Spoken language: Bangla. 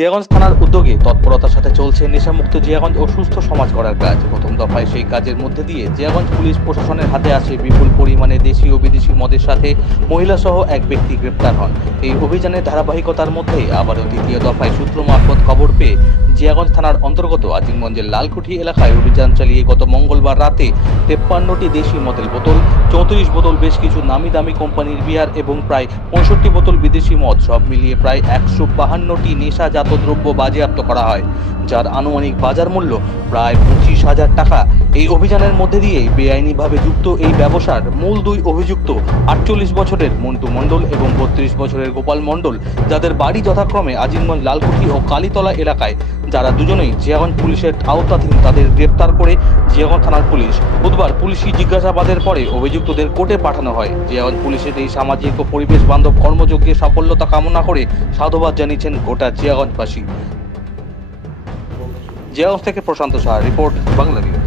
জিয়াগঞ্জ থানার উদ্যোগে তৎপরতার সাথে চলছে নেশামুক্ত জিয়াগঞ্জ ও সুস্থ সমাজ করার কাজ। প্রথম দফায় সেই কাজের মধ্যে দিয়ে জিয়াগঞ্জ পুলিশ প্রশাসনের হাতে আসে বিপুল পরিমাণে দেশি ও বিদেশি মদের সাথে মহিলা সহ এক ব্যক্তি গ্রেপ্তার হন। এই অভিযানের ধারাবাহিকতার মধ্যেই আবারও দ্বিতীয় দফায় সূত্র মারফত খবর পেয়ে জিয়াগঞ্জ থানার অন্তর্গত আজিমগঞ্জের লালকুঠি এলাকায় অভিযান চালিয়ে গত মঙ্গলবার রাতে 53টি দেশি মদের বোতল, 34 বোতল বেশ কিছু নামি দামি কোম্পানির বিয়ার এবং প্রায় 65 বোতল বিদেশি মদ সব মিলিয়ে প্রায় 152টি নেশাজাত দ্রব্য বাজেয়াপ্ত করা হয়, যার আনুমানিক বাজার মূল্য প্রায় 25,000 টাকা। এই অভিযানের মধ্যে দিয়ে বেআইনিভাবে যুক্ত এই ব্যবসার মূল দুই অভিযুক্ত 48 বছরের মন্টু মণ্ডল এবং 32 বছরের গোপাল মণ্ডল, যাদের বাড়ি যথাক্রমে আজিমগঞ্জ লালকুঠি ও কালীতলা এলাকায়, যারা দুজনেই জিয়াগঞ্জ পুলিশের আওতাধীন, তাদের গ্রেপ্তার করে জিয়াগঞ্জ থানার পুলিশ বুধবার পুলিশি জিজ্ঞাসাবাদের পরে অভিযুক্তদের কোর্টে পাঠানো হয়। জিয়াগঞ্জ পুলিশের এই সামাজিক ও পরিবেশ বান্ধব কর্মযজ্ঞে সফলতা কামনা করে সাধুবাদ জানিয়েছেন গোটা জিয়াগঞ্জবাসী। জিয়াগঞ্জ থেকে প্রশান্ত সাহা রিপোর্ট, বাংলা নিউজ।